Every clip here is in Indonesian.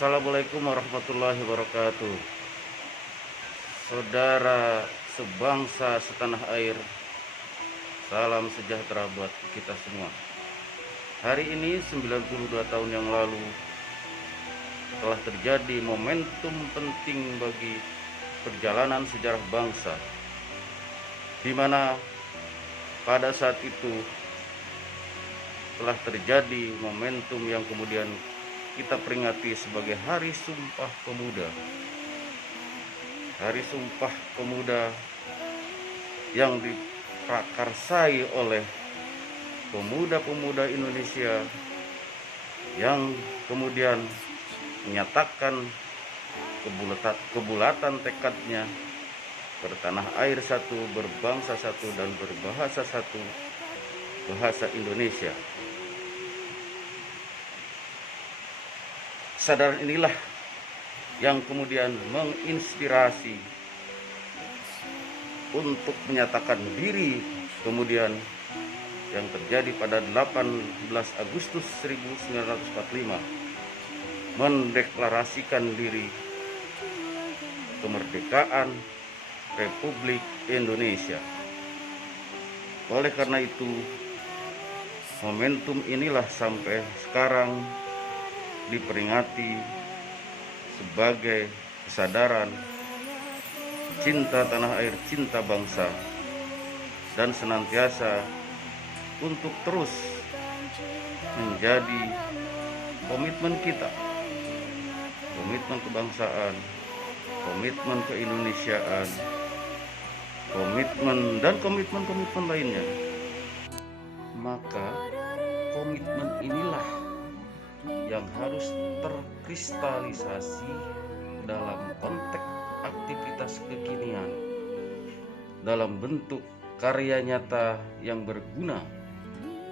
Assalamualaikum warahmatullahi wabarakatuh. Saudara sebangsa setanah air, salam sejahtera buat kita semua. Hari ini 92 tahun yang lalu telah terjadi momentum penting bagi perjalanan sejarah bangsa, di mana pada saat itu telah terjadi momentum yang kemudian kita peringati sebagai Hari Sumpah Pemuda. Hari Sumpah Pemuda yang diprakarsai oleh pemuda-pemuda Indonesia yang kemudian menyatakan kebulatan tekadnya bertanah air satu, berbangsa satu, dan berbahasa satu, bahasa Indonesia. Kesadaran inilah yang kemudian menginspirasi untuk menyatakan diri kemudian yang terjadi pada 18 Agustus 1945, mendeklarasikan diri kemerdekaan Republik Indonesia. Oleh karena itu, momentum inilah sampai sekarang diperingati sebagai kesadaran cinta tanah air, cinta bangsa, dan senantiasa untuk terus menjadi komitmen kita, komitmen kebangsaan, komitmen keindonesiaan, komitmen lainnya. Maka komitmen inilah yang harus terkristalisasi dalam konteks aktivitas kekinian dalam bentuk karya nyata yang berguna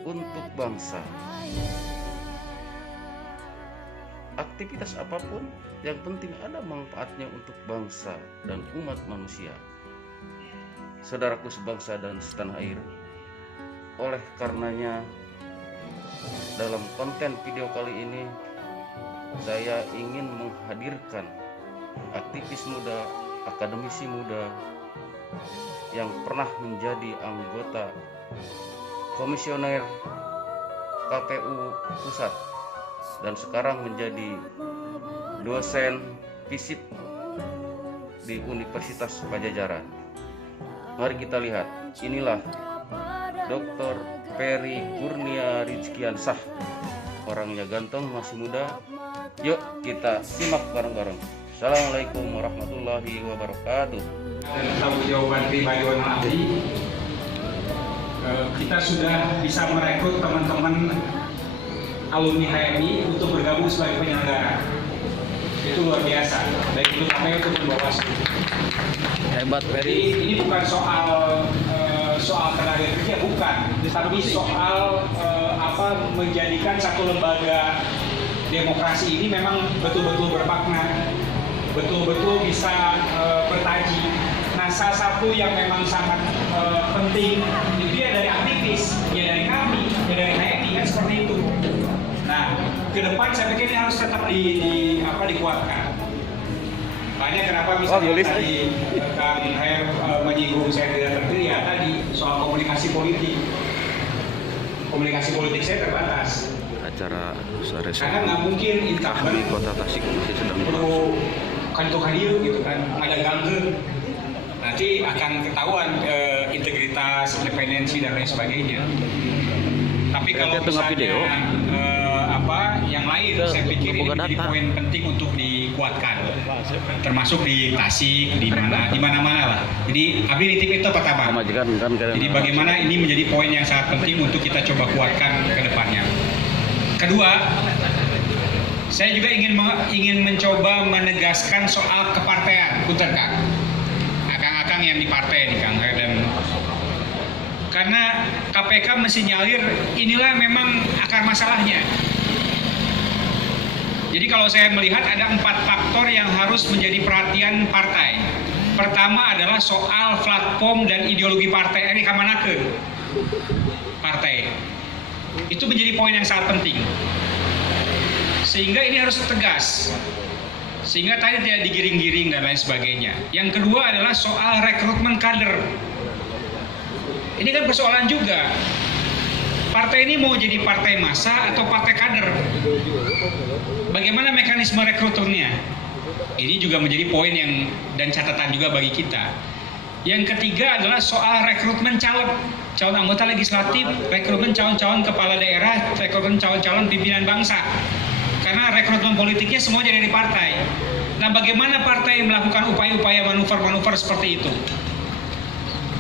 untuk bangsa. Aktivitas apapun yang penting ada manfaatnya untuk bangsa dan umat manusia. Saudaraku sebangsa dan setanah air, oleh karenanya dalam konten video kali ini saya ingin menghadirkan aktivis muda, akademisi muda yang pernah menjadi anggota komisioner KPU Pusat dan sekarang menjadi dosen FISIP di Universitas Pajajaran. Mari kita lihat, inilah Dr. Ferry Kurnia Rizkiansah. Orangnya ganteng, masih muda. Yuk kita simak bareng-bareng. Assalamualaikum warahmatullahi wabarakatuh. Tanggung jawaban pribadi ahli, kita sudah bisa merekrut teman-teman alumni HMI untuk bergabung sebagai penyelenggara. Itu luar biasa, baik itu KPU ataupun Bawaslu. Hebat Jadi ini bukan soal tenaga kerja, bukan, tapi soal menjadikan satu lembaga demokrasi ini memang betul-betul bermakna, betul-betul bisa bertaji. Nah, salah satu yang memang sangat penting itu ya dari aktivis, ya dari kami, ya dari HMI, kan seperti itu. Nah, ke depan saya pikir ini harus tetap dikuatkan. Makanya kenapa misalnya tadi Kang Her menyinggung saya tidak terpilih ya tadi soal komunikasi politik. Komunikasi politik saya terbatas. Acara sore Karena nggak mungkin di Kota Tasik masih sedang perlu kantor hadir gitu kan, ada ganggu. Nanti akan ketahuan integritas, independensi dan lain sebagainya. Tapi kalau misalnya yang lain, saya pikir ini menjadi poin penting untuk dikuatkan, termasuk di Tasik, di mana-mana lah. Jadi abdi nitip itu pertama. Jadi bagaimana ini menjadi poin yang sangat penting untuk kita coba kuatkan ke depannya. Kedua, saya juga ingin mencoba menegaskan soal kepartean, punten Kang. Akang-akang yang di partai nih Kang, dan karena KPK mensinyalir inilah memang akar masalahnya. Jadi kalau saya melihat ada 4 faktor yang harus menjadi perhatian partai. Pertama adalah soal platform dan ideologi partai, ini kamanakeun partai. Itu menjadi poin yang sangat penting. Sehingga ini harus tegas. Sehingga tadi tidak digiring-giring dan lain sebagainya. Yang kedua adalah soal rekrutmen kader. Ini kan persoalan juga. Partai ini mau jadi partai massa atau partai kader? Bagaimana mekanisme rekrutmennya? Ini juga menjadi poin yang dan catatan juga bagi kita. Yang ketiga adalah soal rekrutmen calon anggota legislatif, rekrutmen calon-calon kepala daerah, rekrutmen calon-calon pimpinan bangsa. Karena rekrutmen politiknya semua jadi dari partai. Nah, bagaimana partai melakukan upaya-upaya manuver-manuver seperti itu?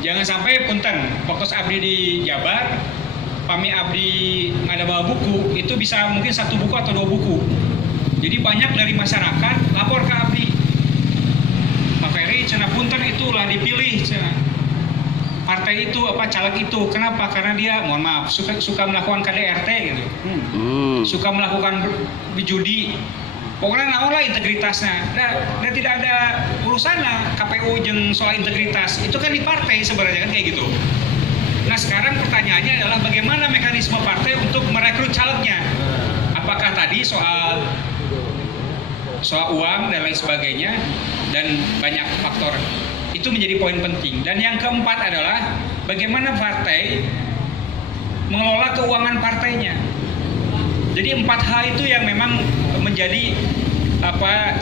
Jangan sampai punten, waktu abdi di Jabar, pami abdi ngada bawa buku, itu bisa mungkin 1 buku atau 2 buku. Jadi banyak dari masyarakat lapor ke abdi. Pak Ferry, cenah punten itulah dipilih cenah. Partai itu caleg itu, kenapa? Karena dia mohon maaf suka melakukan KDRT gitu, suka melakukan judi, pokoknya naon lah integritasnya. Dan tidak ada urusan KPU jeung soal integritas, itu kan di partai sebenarnya kan kayak gitu. Nah sekarang pertanyaannya adalah bagaimana mekanisme partai untuk merekrut calegnya? Apakah tadi soal uang dan lain sebagainya dan banyak faktor itu menjadi poin penting. Dan yang keempat adalah bagaimana partai mengelola keuangan partainya. Jadi 4 hal itu yang memang menjadi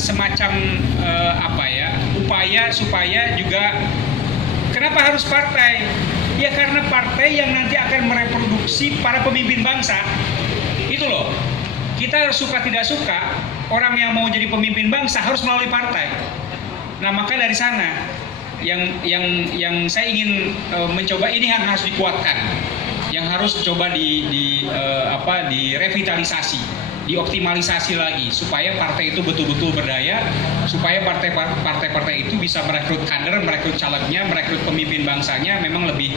semacam upaya supaya juga kenapa harus partai? Ya karena partai yang nanti akan mereproduksi para pemimpin bangsa. Itu loh. Kita suka tidak suka orang yang mau jadi pemimpin bangsa harus melalui partai. Nah maka dari sana yang saya ingin mencoba ini yang harus dikuatkan, yang harus coba direvitalisasi, dioptimalisasi lagi supaya partai itu betul-betul berdaya, supaya partai-partai itu bisa merekrut kader, merekrut calegnya, merekrut pemimpin bangsanya memang lebih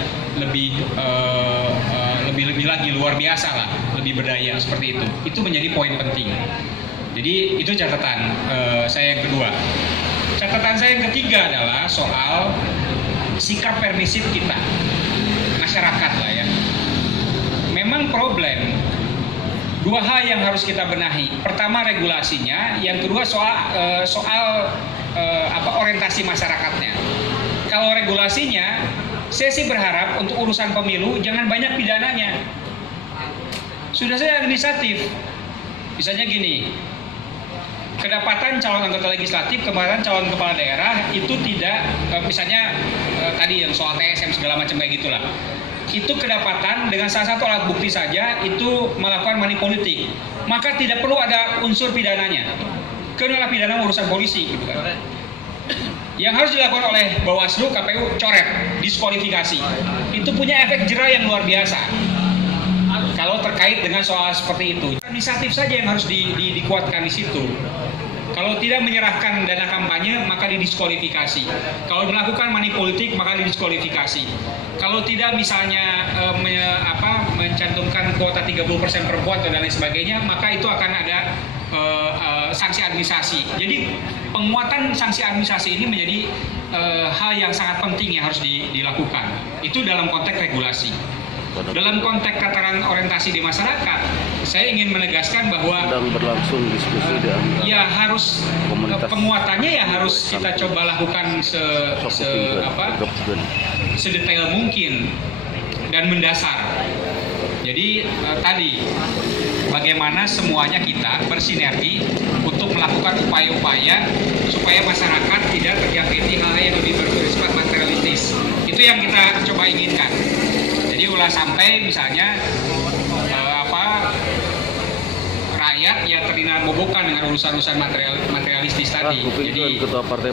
lagi luar biasa lah, lebih berdaya seperti itu. Itu menjadi poin penting. Jadi itu catatan saya yang kedua. Catatan saya yang ketiga adalah soal sikap permisif kita, masyarakat lah ya. Memang problem, 2 hal yang harus kita benahi. Pertama regulasinya, yang kedua soal orientasi masyarakatnya. Kalau regulasinya, saya sih berharap untuk urusan pemilu jangan banyak pidananya. Sudah saja administratif. Misalnya gini, kedapatan calon anggota legislatif, kemarin calon kepala daerah itu tidak, misalnya tadi yang soal TSM segala macam kayak gitulah, itu kedapatan dengan salah satu alat bukti saja itu melakukan money politik, maka tidak perlu ada unsur pidananya, karena pidana urusan polisi gitu kan. Yang harus dilakukan oleh Bawaslu, KPU, coret, diskualifikasi. Itu punya efek jera yang luar biasa kalau terkait dengan soal seperti itu. Administratif saja yang harus dikuatkan di situ. Kalau tidak menyerahkan dana kampanye, maka didiskualifikasi. Kalau melakukan money politik, maka didiskualifikasi. Kalau tidak misalnya mencantumkan kuota 30% perempuan dan lain sebagainya, maka itu akan ada sanksi administrasi. Jadi penguatan sanksi administrasi ini menjadi hal yang sangat penting yang harus dilakukan. Itu dalam konteks regulasi. Dalam konteks tataran orientasi di masyarakat, saya ingin menegaskan bahwa sedang berlangsung diskusi di antara ya harus penguatannya ya harus kita coba lakukan sedetail mungkin dan mendasar. Jadi tadi bagaimana semuanya kita bersinergi untuk melakukan upaya-upaya supaya masyarakat tidak terjangkiti hal yang lebih bersifat materialistis. Itu yang kita coba inginkan. Jadi ulah sampai misalnya rakyat ya terlihat bobokan dengan urusan-urusan materialistis tadi. Jadi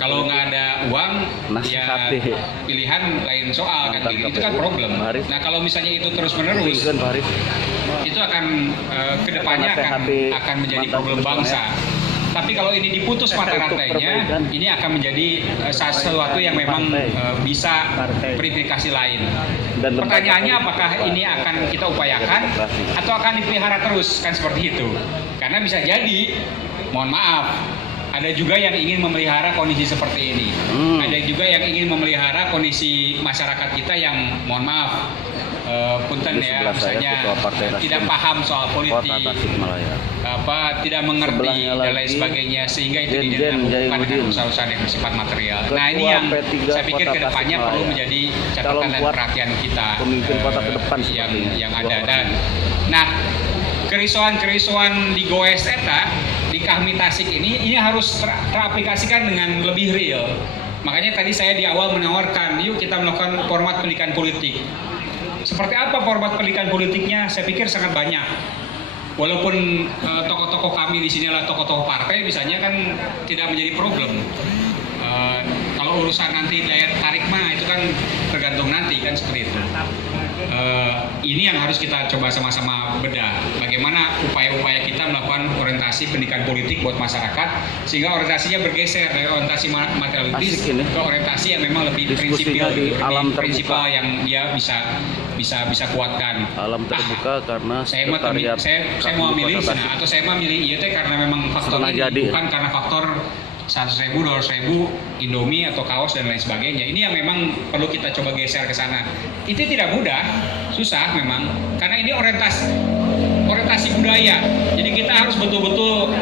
kalau nggak ada uang, ya pilihan lain soal kan. Itu kan problem. Nah kalau misalnya itu terus-menerus, itu akan kedepannya akan menjadi problem bangsa. Tapi kalau ini diputus mata rantainya, ini akan menjadi sesuatu yang memang bisa verifikasi lain. Dan pertanyaannya apakah ini akan kita upayakan atau akan dipelihara terus, kan seperti itu. Karena bisa jadi, mohon maaf, Ada juga yang ingin memelihara kondisi seperti ini. Ada juga yang ingin memelihara kondisi masyarakat kita yang, mohon maaf, punten Di ya, sebelah saya misalnya Ketua Partai tidak Nasdem paham soal Kota politik, Tasikmalaya. tidak mengerti Sebelahnya dan lain lagi, sebagainya, sehingga itu Dirjen tidak bukan dengan Jainuddin, usaha-usaha yang bersifat material. Ketua Nah, ini yang P3 saya pikir Kota kedepannya perlu Tasikmalaya. menjadi Calon catatan dan kuat perhatian kita, pemimpin kota ke depan yang sepertinya. ada. Dua Dan orang. nah, kerisauan-kerisauan di Goes Eta di Kahmi Tasik ini harus teraplikasikan dengan lebih real. Makanya tadi saya di awal menawarkan, yuk kita melakukan format pendidikan politik. Seperti apa format pendidikan politiknya? Saya pikir sangat banyak. Walaupun tokoh-tokoh kami di sini adalah tokoh-tokoh partai, misalnya kan tidak menjadi problem. Kalau urusan nanti daya tarik mah itu kan tergantung nanti kan seperti itu. Ini yang harus kita coba sama-sama bedah. Bagaimana upaya-upaya kita melakukan orientasi pendidikan politik buat masyarakat, sehingga orientasinya bergeser dari orientasi materialistis ke orientasi yang memang lebih Diskusinya prinsipil, di alam lebih prinsipal terbuka. yang dia bisa kuatkan. Alam terbuka karena Saya mau sekretariat saya mau Kami milih, Kota Tasik. atau saya mau milih IET karena memang faktor Setengah ini, jadi. bukan karena faktor 100.000, 200.000, Indomie atau kaos dan lain sebagainya. Ini yang memang perlu kita coba geser ke sana. Itu tidak mudah, susah memang, karena ini orientasi budaya. Jadi kita harus betul-betul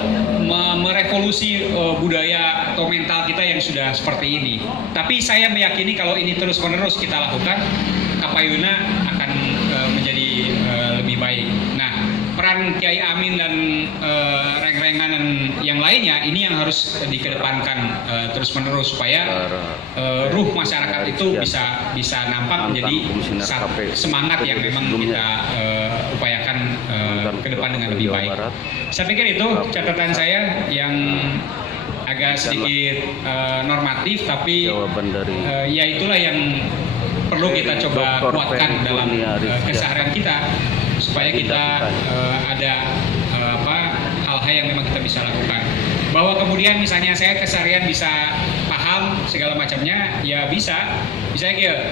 merevolusi budaya atau mental kita yang sudah seperti ini. Tapi saya meyakini kalau ini terus-menerus kita lakukan, Kapayuna akan menjadi lebih baik. Nah, peran Kiai Amin dan reng-rengan dan yang lainnya ini yang harus dikedepankan terus-menerus supaya ruh masyarakat itu bisa nampak menjadi semangat yang memang kita upayakan ke depan dengan lebih baik. Saya pikir itu catatan saya yang agak sedikit normatif, tapi Jawaban dari ya itulah yang perlu kita coba Dr. kuatkan Ferry dalam Kurnia Rizky. keseharian kita supaya kita ada hal-hal yang memang kita bisa lakukan. Bahwa kemudian misalnya saya keseharian bisa paham segala macamnya, ya bisa. Misalnya